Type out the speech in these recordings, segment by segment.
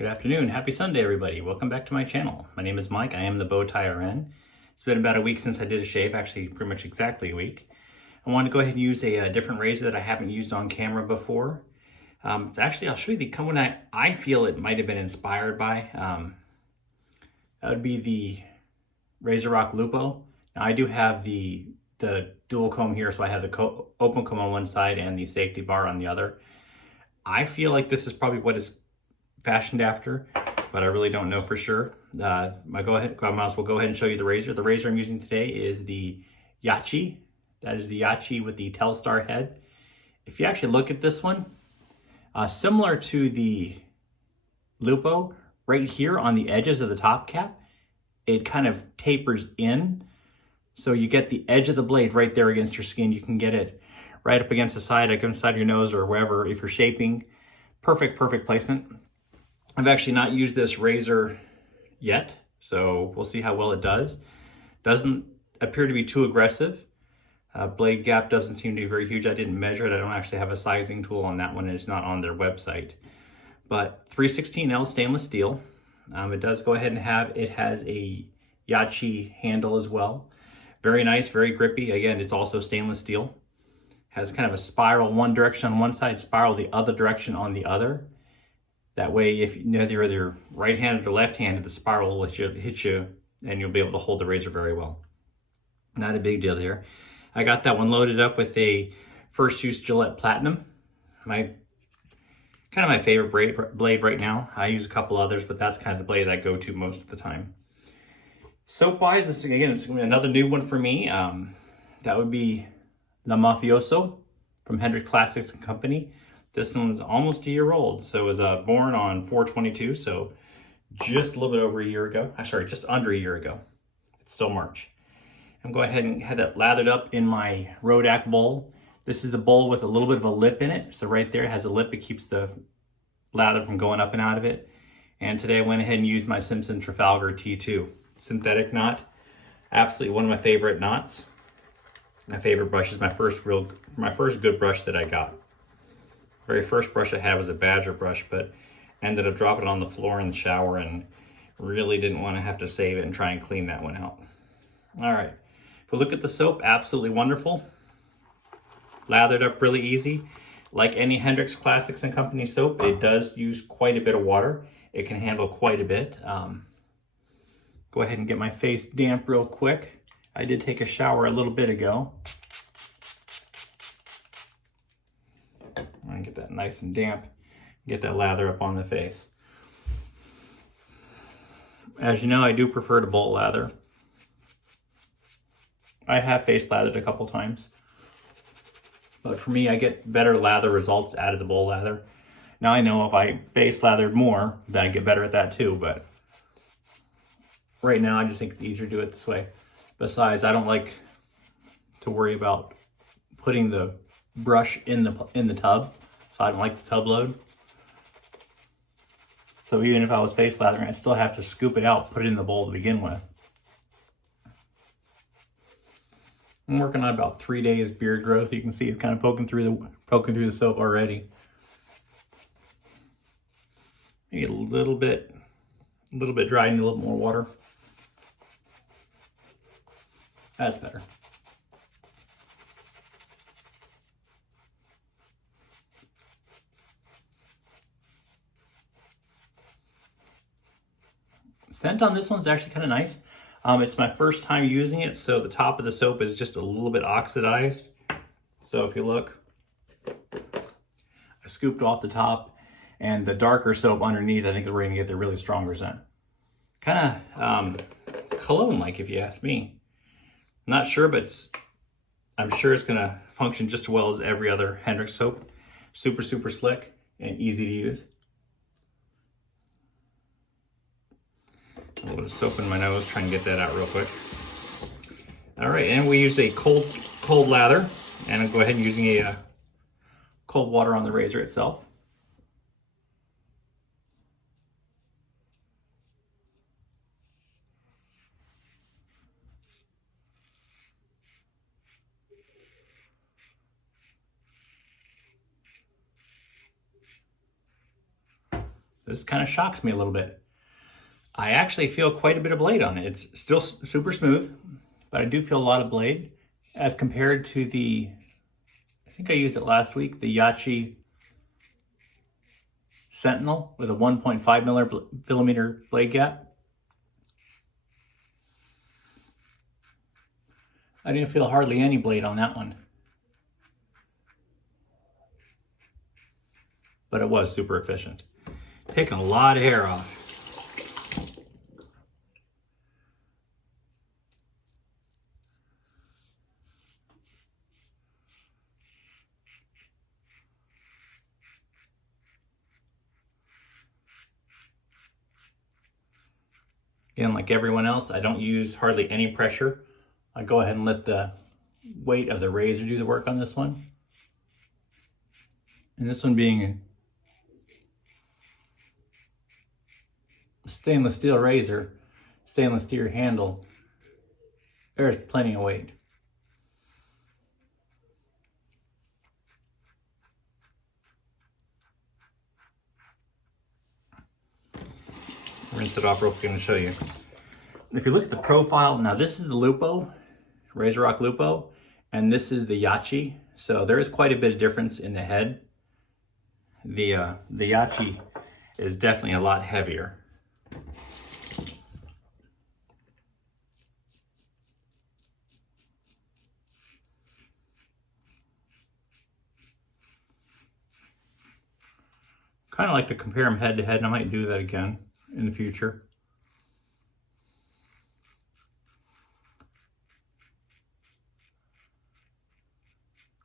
Good afternoon. Happy Sunday, everybody. Welcome back to my channel. My name is Mike. I am the Bowtie RN. It's been about a week since I did a shave, actually pretty much exactly a week. I wanted to go ahead and use a different razor that I haven't used on camera before. It's actually, I'll show you the one I feel it might have been inspired by. That would be the Rodak Lupo. Now I do have the dual comb here, so I have the open comb on one side and the safety bar on the other. I feel like this is probably what it's fashioned after, but I really don't know for sure. I might as well go ahead and show you the razor. The razor I'm using today is the Yaqi. That is the Yaqi with the Telstar head. If you actually look at this one, similar to the Lupo, right here on the edges of the top cap, it kind of tapers in. So you get the edge of the blade right there against your skin. You can get it right up against the side, against the side of your nose or wherever if you're shaping. Perfect placement. I've actually not used this razor yet, so we'll see how well it does. Doesn't appear to be too aggressive. Blade gap doesn't seem to be very huge. I didn't measure it. I don't actually have a sizing tool on that one, and it's not on their website. But 316L stainless steel. It does go ahead and has a Yaqi handle as well. Very nice, very grippy. Again, it's also stainless steel. Has kind of a spiral one direction on one side, spiral the other direction on the other. That way, if you're right-handed or left-handed, the spiral will hit you and you'll be able to hold the razor very well. Not a big deal there. I got that one loaded up with a First Use Gillette Platinum. Kind of my favorite blade right now. I use a couple others, but that's kind of the blade I go to most of the time. Soap-wise, it's going to be another new one for me. That would be the Mafioso from Hendrix Classics and Co. This one's almost a year old, so it was born on 4/22, so just a little bit over a year ago. Sorry, just under a year ago. It's still March. I'm going to go ahead and have that lathered up in my Rodak bowl. This is the bowl with a little bit of a lip in it. So right there it has a lip. It keeps the lather from going up and out of it. And today I went ahead and used my Simpson Trafalgar T2 synthetic knot. Absolutely one of my favorite knots. My favorite brush is my first good brush that I got. Very first brush I had was a Badger brush, but ended up dropping it on the floor in the shower and really didn't want to have to save it and try and clean that one out. All right, if we look at the soap, absolutely wonderful. Lathered up really easy. Like any Hendrix Classics and Company soap, it does use quite a bit of water. It can handle quite a bit. Go ahead and get my face damp real quick. I did take a shower a little bit ago. And get that nice and damp, get that lather up on the face. As you know, I do prefer to bowl lather. I have face lathered a couple times, but for me, I get better lather results out of the bowl lather. Now I know if I face lathered more, then I get better at that too, but right now I just think it's easier to do it this way. Besides, I don't like to worry about putting the brush in the tub, so I don't like the tub load. So even if I was face lathering, I'd still have to scoop it out, put it in the bowl to begin with. I'm working on about 3 days beard growth. You can see it's kind of poking through the soap already. Maybe a little bit dry, need a little more water. That's better. Scent on this one's actually kind of nice. It's my first time using it, so the top of the soap is just a little bit oxidized. So if you look, I scooped off the top, and the darker soap underneath, I think is where you're gonna get the really stronger scent. Kind of cologne-like, if you ask me. Not sure, but I'm sure it's gonna function just as well as every other Hendrix soap. Super slick and easy to use. A little bit of soap in my nose, try and get that out real quick. All right, and we use a cold lather, and I'll go ahead and using a cold water on the razor itself. This kind of shocks me a little bit. I actually feel quite a bit of blade on it. It's still super smooth, but I do feel a lot of blade as compared to the, I think I used it last week, the Yaqi Sentinel with a 1.5 millimeter blade gap. I didn't feel hardly any blade on that one. But it was super efficient. Taking a lot of hair off. Again, like everyone else, I don't use hardly any pressure. I go ahead and let the weight of the razor do the work on this one. And this one being a stainless steel razor, stainless steel handle, there's plenty of weight. Rinse it off real quick and show you. If you look at the profile, now this is the Lupo, RazoRock Lupo, and this is the Yaqi. So there is quite a bit of difference in the head. The Yaqi is definitely a lot heavier. Kind of like to compare them head to head, and I might do that again in the future.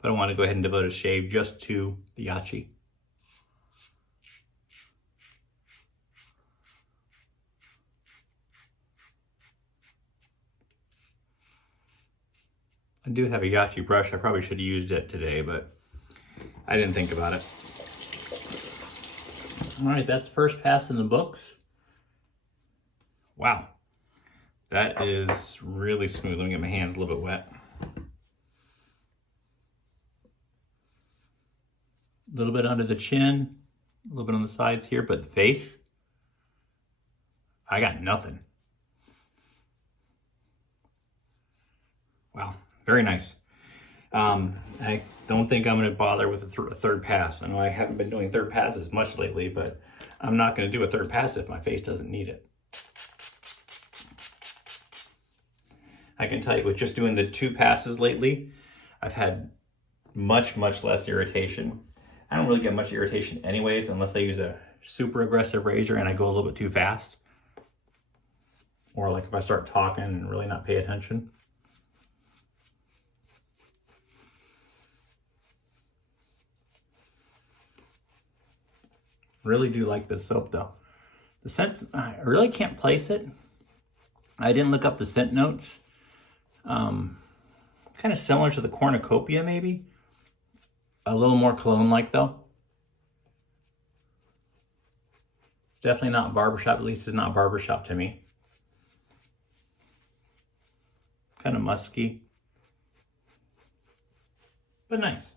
But I want to go ahead and devote a shave just to the Yaqi. I do have a Yaqi brush. I probably should have used it today, but I didn't think about it. All right, that's first pass in the books. Wow, that is really smooth. Let me get my hands a little bit wet. A little bit under the chin, a little bit on the sides here, but the face, I got nothing. Wow, very nice. I don't think I'm going to bother with a third pass. I know I haven't been doing third passes much lately, but I'm not going to do a third pass if my face doesn't need it. I can tell you with just doing the 2 passes lately, I've had much less irritation. I don't really get much irritation anyways, unless I use a super aggressive razor and I go a little bit too fast. Or like if I start talking and really not pay attention. Really do like this soap though. The scent, I really can't place it. I didn't look up the scent notes. Kind of similar to the cornucopia maybe. A little more cologne-like though. Definitely not barbershop, at least it's not barbershop to me. Kind of musky. But nice.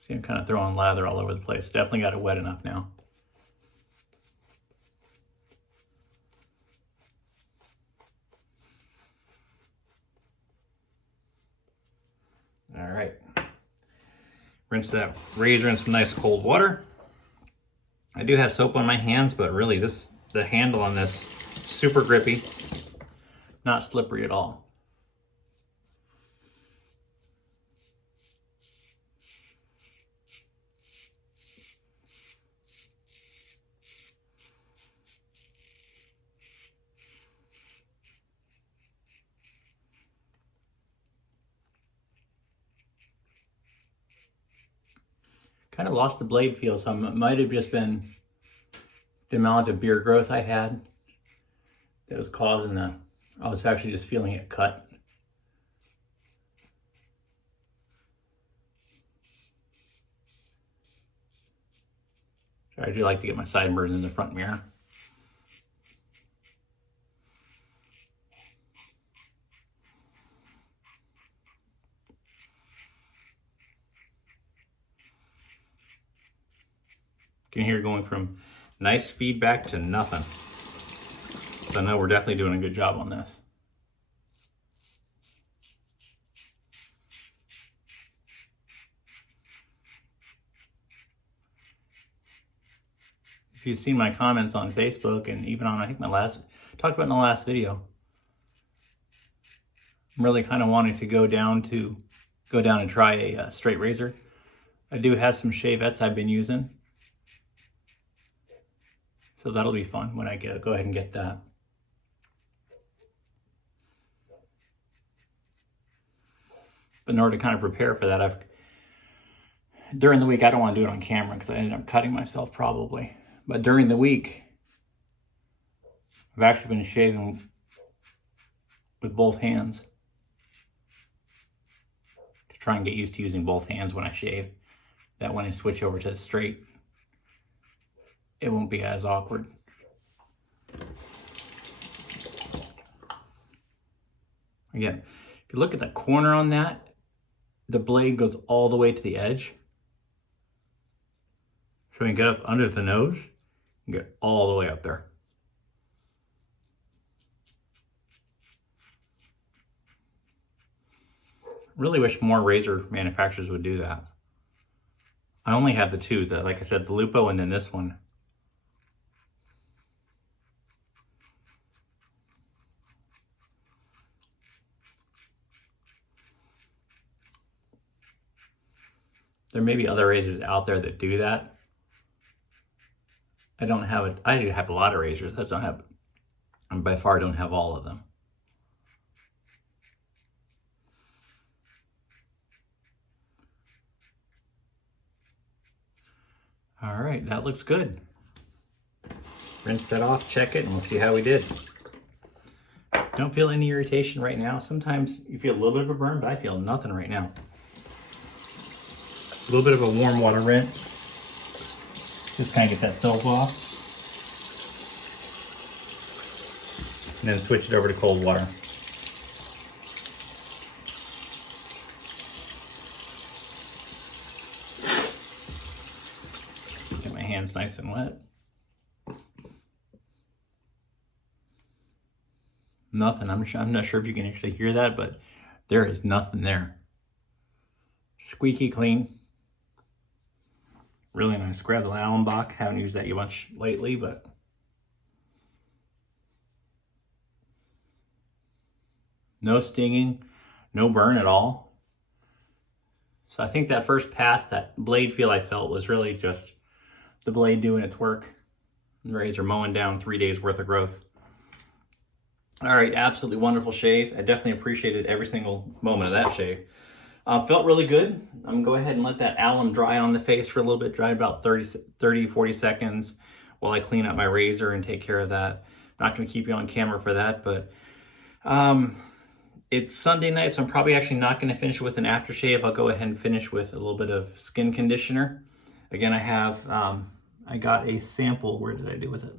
See, I'm kind of throwing lather all over the place. Definitely got it wet enough now. All right. Rinse that razor in some nice cold water. I do have soap on my hands, but really the handle on this, super grippy, not slippery at all. Kind of lost the blade feel, so it might have just been the amount of beard growth I had that was causing I was actually just feeling it cut. I do like to get my sideburns in the front mirror. can hear going from nice feedback to nothing. So I know we're definitely doing a good job on this. If you've seen my comments on Facebook and even on, I think talked about in the last video, I'm really kind of wanting to go down and try a straight razor. I do have some shavettes I've been using, so that'll be fun when I go ahead and get that. But in order to kind of prepare for that, during the week, I don't want to do it on camera because I ended up cutting myself probably. But during the week, I've actually been shaving with both hands to try and get used to using both hands when I shave. That when I switch over to straight, it won't be as awkward. Again, if you look at the corner on that, the blade goes all the way to the edge. So we can get up under the nose and get all the way up there. Really wish more razor manufacturers would do that. I only have the two, like I said, the Lupo and then this one. There may be other razors out there that do that. I don't have it. I do have a lot of razors. I don't have, and by far don't have all of them. All right, that looks good. Rinse that off, check it, and we'll see how we did. Don't feel any irritation right now. Sometimes you feel a little bit of a burn, but I feel nothing right now. A little bit of a warm water rinse. Just kind of get that soap off. And then switch it over to cold water. Get my hands nice and wet. Nothing. I'm not sure if you can actually hear that, but there is nothing there. Squeaky clean. Really nice. Grab the Allen block. Haven't used that much lately, but no stinging, no burn at all. So I think that first pass, that blade feel I felt was really just the blade doing its work. The razor mowing down 3 days worth of growth. All right, absolutely wonderful shave. I definitely appreciated every single moment of that shave. Felt really good. I'm gonna go ahead and let that alum dry on the face for a little bit, dry about 40 seconds while I clean up my razor and take care of that. Not gonna keep you on camera for that, but it's Sunday night, so I'm probably actually not gonna finish with an aftershave. I'll go ahead and finish with a little bit of skin conditioner. Again, I have, I got a sample. Where did I do with it?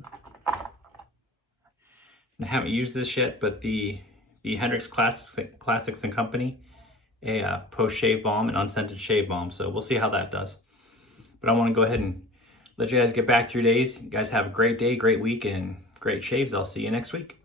I haven't used this yet, but the Hendrix Classics and Co, a post-shave balm, an unscented shave balm. So we'll see how that does. But I want to go ahead and let you guys get back to your days. You guys have a great day, great week, and great shaves. I'll see you next week.